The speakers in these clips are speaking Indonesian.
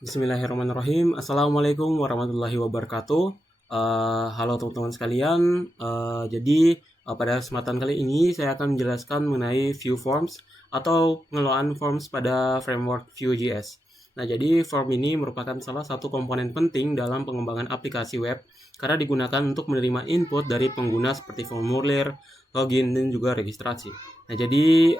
Bismillahirrahmanirrahim. Assalamualaikum warahmatullahi wabarakatuh. Halo teman-teman sekalian. Pada kesempatan kali ini saya akan menjelaskan mengenai Vue Forms atau pengelolaan forms pada framework Vue.js. Nah, jadi form ini merupakan salah satu komponen penting dalam pengembangan aplikasi web karena digunakan untuk menerima input dari pengguna seperti formulir, login, dan juga registrasi. Nah, jadi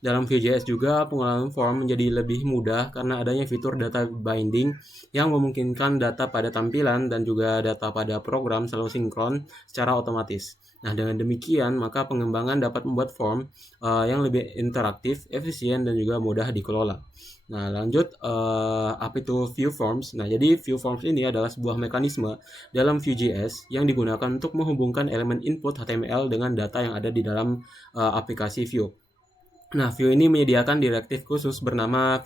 dalam Vue.js juga pengelolaan form menjadi lebih mudah karena adanya fitur data binding yang memungkinkan data pada tampilan dan juga data pada program selalu sinkron secara otomatis. Nah, dengan demikian, maka pengembangan dapat membuat form yang lebih interaktif, efisien, dan juga mudah dikelola. Nah, lanjut, apa itu Vue Forms? Nah, jadi Vue Forms ini adalah sebuah mekanisme dalam Vue.js yang digunakan untuk menghubungkan elemen input HTML dengan data yang ada di dalam aplikasi Vue. Nah, Vue ini menyediakan direktif khusus bernama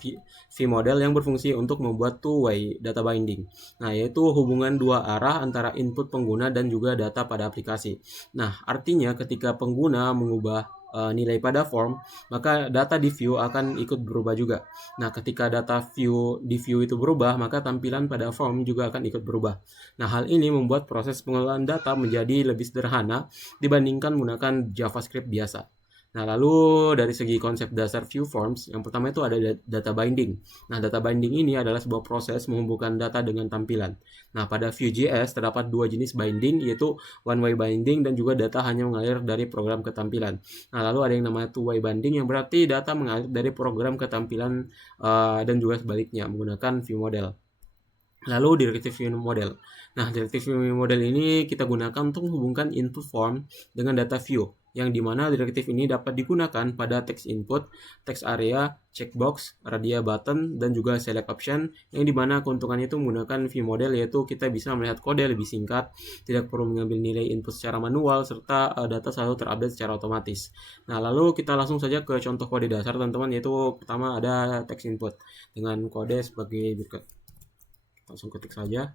vModel yang berfungsi untuk membuat two-way data binding. Nah, yaitu hubungan dua arah antara input pengguna dan juga data pada aplikasi. Nah, artinya ketika pengguna mengubah nilai pada form, maka data di Vue akan ikut berubah juga. Nah, ketika data Vue itu berubah, maka tampilan pada form juga akan ikut berubah. Nah, hal ini membuat proses pengelolaan data menjadi lebih sederhana dibandingkan menggunakan JavaScript biasa. Nah, lalu dari segi konsep dasar Vue Forms, yang pertama itu ada data binding. Nah, data binding ini adalah sebuah proses menghubungkan data dengan tampilan. Nah, pada Vue.js terdapat dua jenis binding, yaitu one-way binding dan juga data hanya mengalir dari program ke tampilan. Nah, lalu ada yang namanya two-way binding, yang berarti data mengalir dari program ke tampilan dan juga sebaliknya menggunakan Vue model. Lalu direktif Vue model. Nah, direktif Vue model ini kita gunakan untuk menghubungkan input form dengan data Vue, yang dimana direktif ini dapat digunakan pada text input, text area, checkbox, radia button, dan juga select option, yang dimana keuntungannya itu menggunakan Vue model yaitu kita bisa melihat kode lebih singkat, tidak perlu mengambil nilai input secara manual, serta data selalu terupdate secara otomatis. Nah, lalu kita langsung saja ke contoh kode dasar teman-teman, yaitu pertama ada text input dengan kode sebagai berikut. Langsung ketik saja.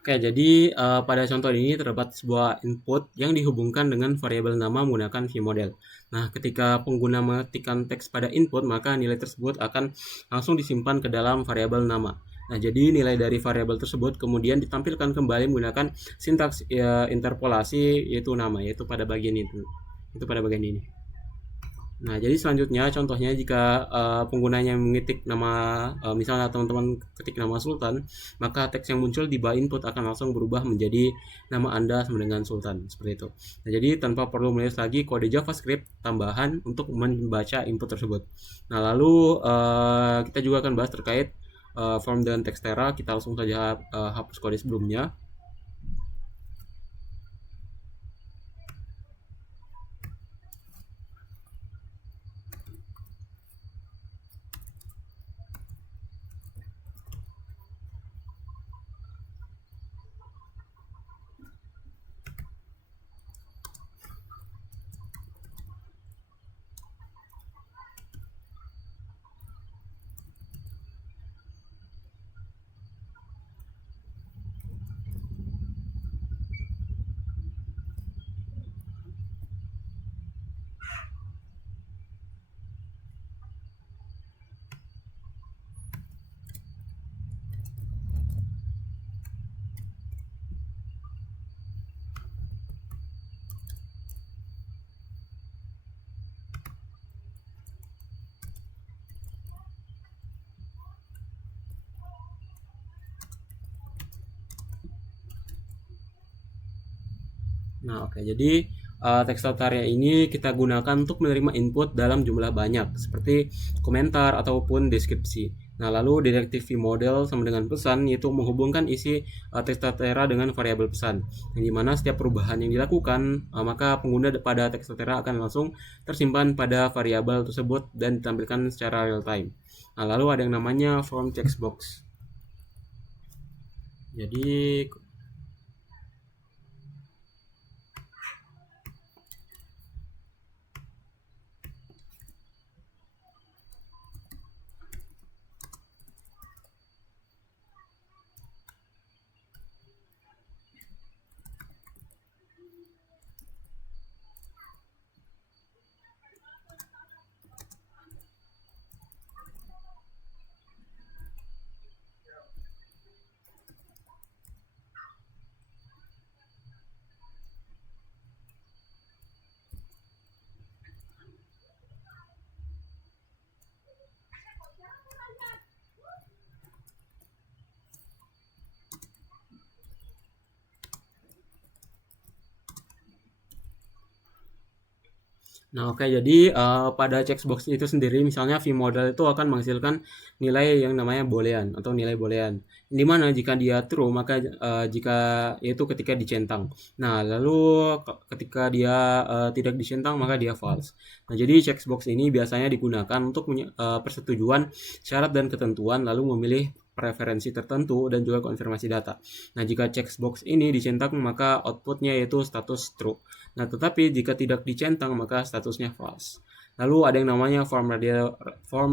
Oke, jadi pada contoh ini terdapat sebuah input yang dihubungkan dengan variabel nama menggunakan vModel. Nah, ketika pengguna mengetikkan teks pada input, maka nilai tersebut akan langsung disimpan ke dalam variabel nama. Nah, jadi nilai dari variabel tersebut kemudian ditampilkan kembali menggunakan sintaks interpolasi yaitu nama, yaitu pada bagian itu. Itu pada bagian ini. Nah, jadi selanjutnya contohnya jika penggunanya mengetik nama, misalnya teman-teman ketik nama Sultan, maka teks yang muncul di bawah input akan langsung berubah menjadi nama Anda sama dengan Sultan, seperti itu. Nah, jadi tanpa perlu menulis lagi kode JavaScript tambahan untuk membaca input tersebut. Nah, lalu kita juga akan bahas terkait form dan Textera. Kita langsung saja hapus kode sebelumnya. Nah, oke. Jadi text area ini kita gunakan untuk menerima input dalam jumlah banyak, seperti komentar ataupun deskripsi. Nah, lalu direktif vModel sama dengan pesan, yaitu menghubungkan isi text area dengan variabel pesan. Yang dimana setiap perubahan yang dilakukan, maka pengguna pada text area akan langsung tersimpan pada variabel tersebut dan ditampilkan secara real time. Nah, lalu ada yang namanya form checkbox. Jadi Nah, oke. Jadi pada checkbox itu sendiri, misalnya vModel itu akan menghasilkan nilai yang namanya boolean atau nilai boolean. Di mana jika dia true, maka jika itu ketika dicentang. Nah, lalu ketika dia tidak dicentang, maka dia false. Nah, jadi checkbox ini biasanya digunakan untuk persetujuan syarat dan ketentuan, lalu memilih preferensi tertentu dan juga konfirmasi data. Nah, jika checkbox ini dicentang, maka outputnya yaitu status true. Nah, tetapi jika tidak dicentang, maka statusnya false. Lalu ada yang namanya form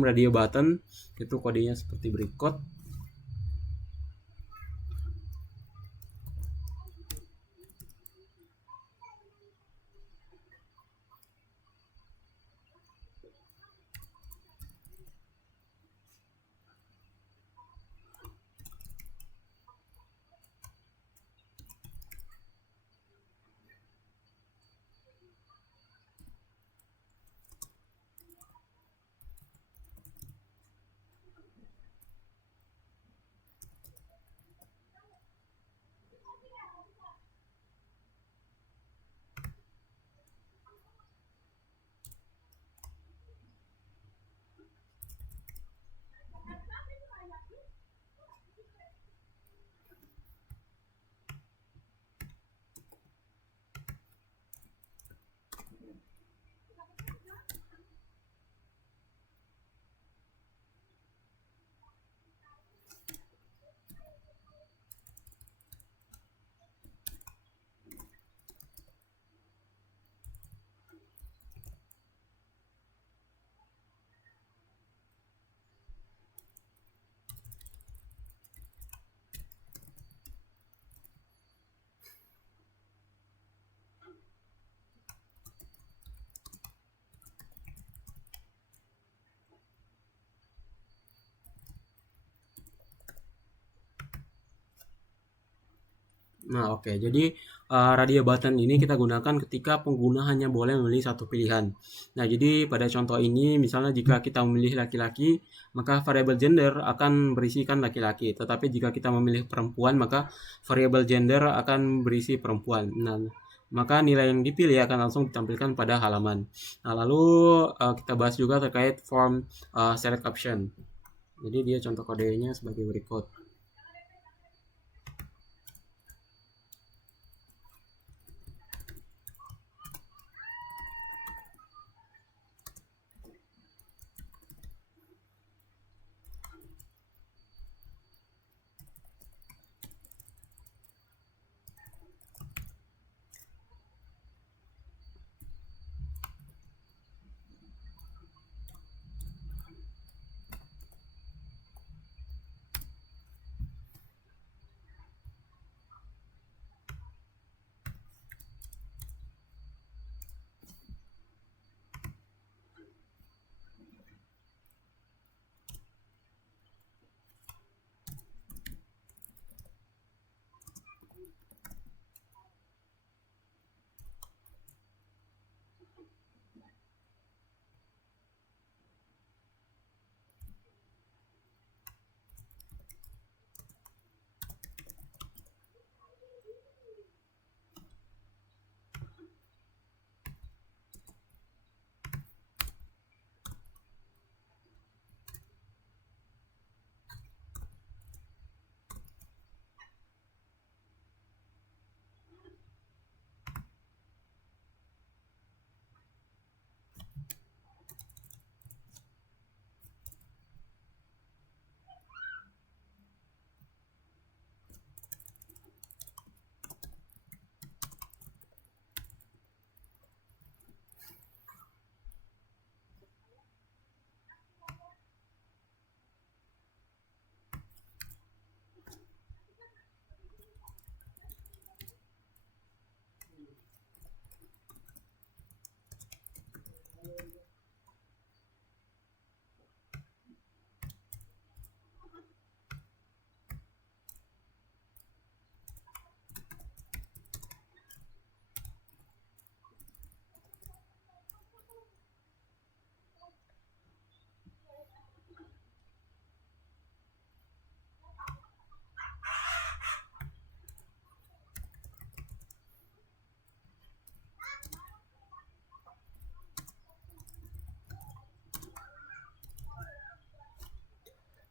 radio button, itu kodenya seperti berikut. Nah, oke. Jadi, radio button ini kita gunakan ketika pengguna hanya boleh memilih satu pilihan. Nah, jadi pada contoh ini, misalnya jika kita memilih laki-laki, maka variabel gender akan berisikan laki-laki. Tetapi jika kita memilih perempuan, maka variabel gender akan berisi perempuan. Nah, maka nilai yang dipilih akan langsung ditampilkan pada halaman. Nah, lalu kita bahas juga terkait form select option. Jadi dia contoh kodenya sebagai berikut.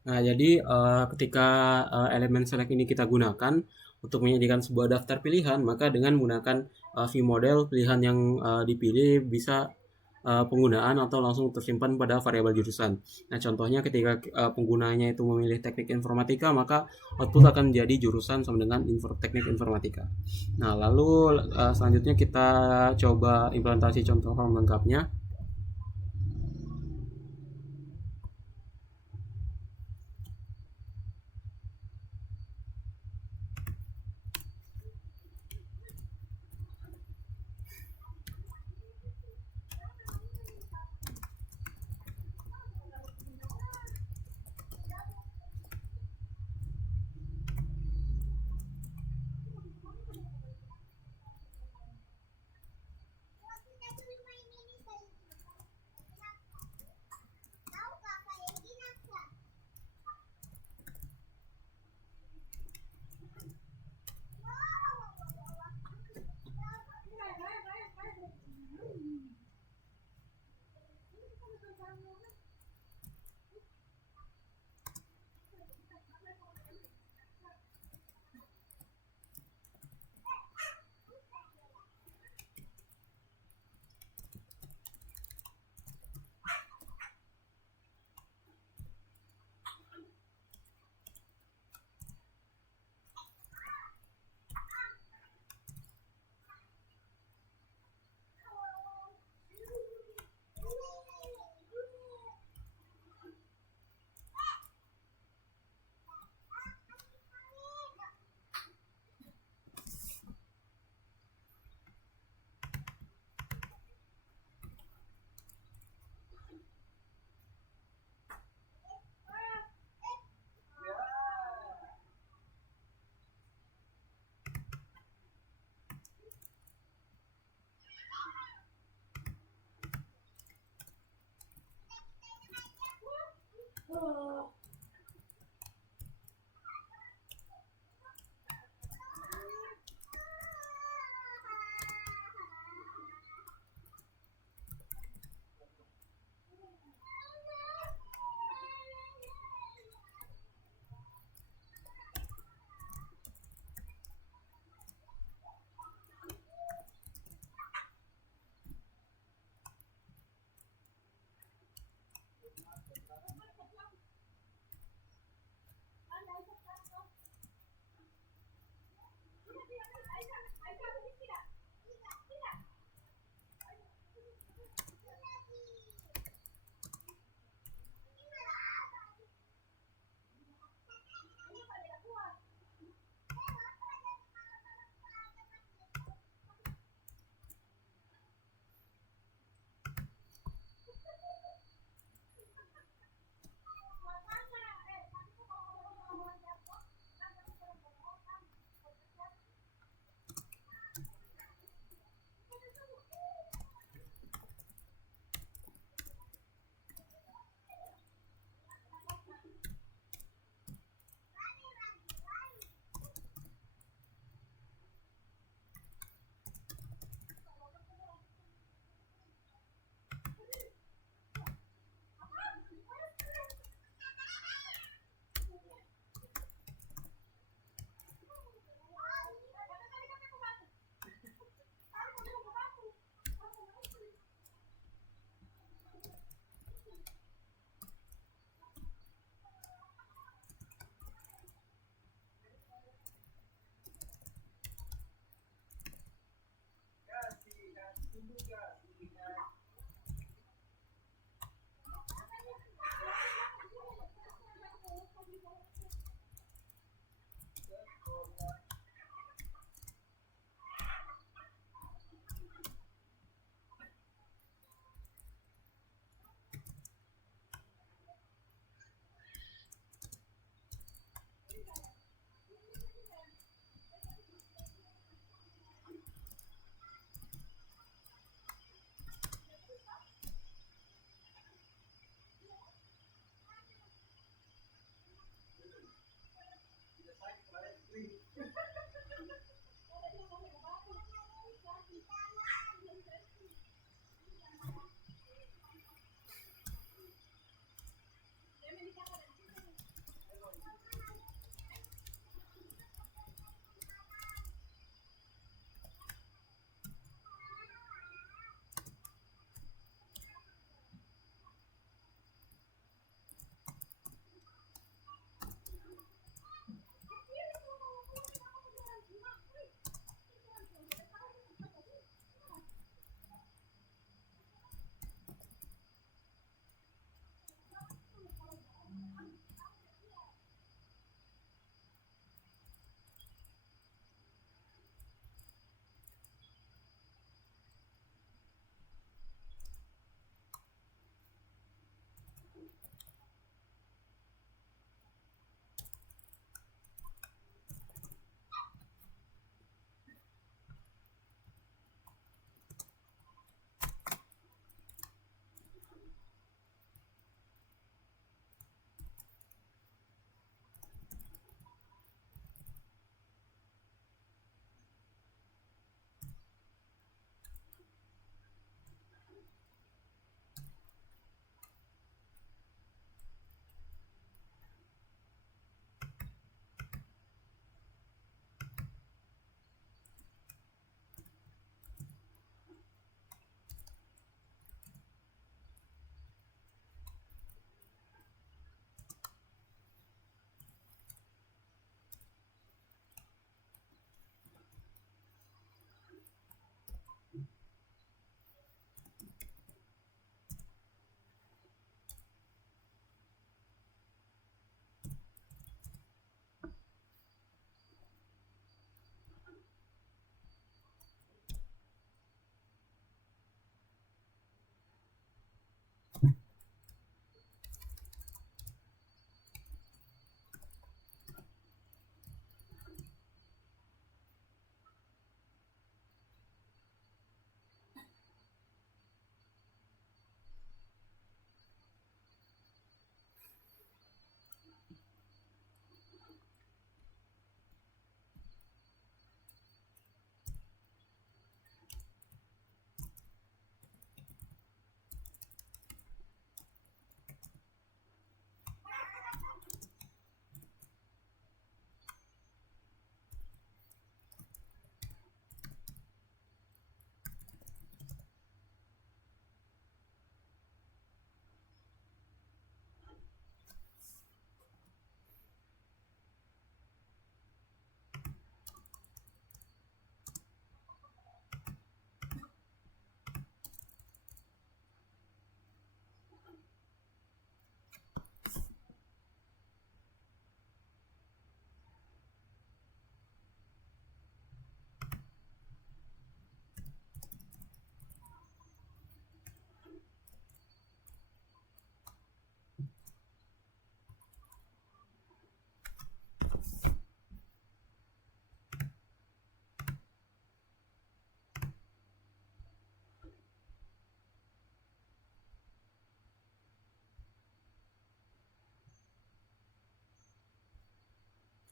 Nah, jadi ketika elemen select ini kita gunakan untuk menjadikan sebuah daftar pilihan, maka dengan menggunakan view model, pilihan yang dipilih bisa penggunaan atau langsung tersimpan pada variabel jurusan. Nah, contohnya ketika penggunanya itu memilih teknik informatika, maka output akan menjadi jurusan sama dengan teknik informatika. Nah, lalu selanjutnya kita coba implementasi contoh form lengkapnya.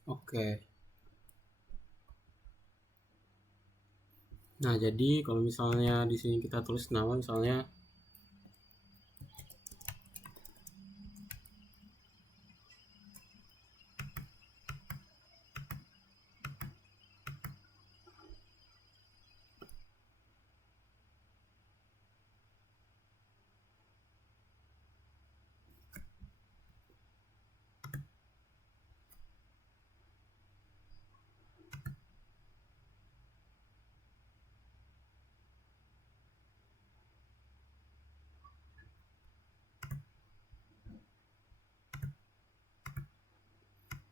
Oke. Nah, jadi kalau misalnya di sini kita tulis nama misalnya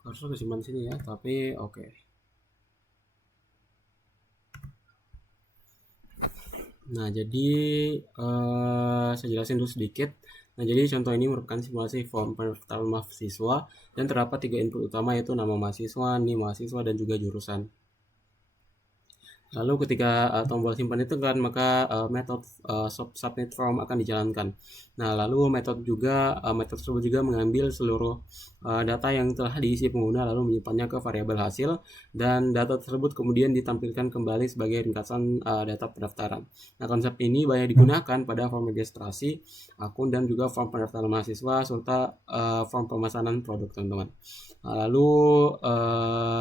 harusnya kesimpan di sini ya, tapi oke. Nah, jadi saya jelasin dulu sedikit. Nah, jadi contoh ini merupakan simulasi form pendaftaran mahasiswa dan terdapat 3 input utama yaitu nama mahasiswa, NIM mahasiswa, dan juga jurusan. Lalu ketika tombol simpan itu kan maka metode submit form akan dijalankan. Nah, lalu metode tersebut juga mengambil seluruh data yang telah diisi pengguna lalu menyimpannya ke variabel hasil, dan data tersebut kemudian ditampilkan kembali sebagai ringkasan data pendaftaran. Nah, konsep ini banyak digunakan pada form registrasi akun dan juga form pendaftaran mahasiswa serta form pemesanan produk, teman-teman. Lalu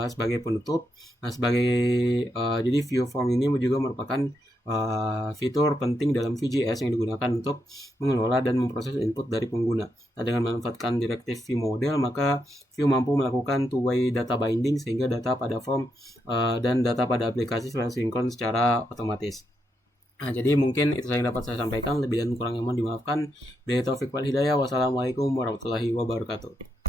sebagai penutup, jadi view form ini juga merupakan fitur penting dalam VJS yang digunakan untuk mengelola dan memproses input dari pengguna. Nah, dengan memanfaatkan direktif view model, maka view mampu melakukan two-way data binding sehingga data pada form dan data pada aplikasi selalu sinkron secara otomatis. Nah, jadi mungkin itu yang dapat saya sampaikan. Lebih dan kurangnya mohon dimaafkan. Billahi taufiq wal hidayah. Wassalamualaikum warahmatullahi wabarakatuh.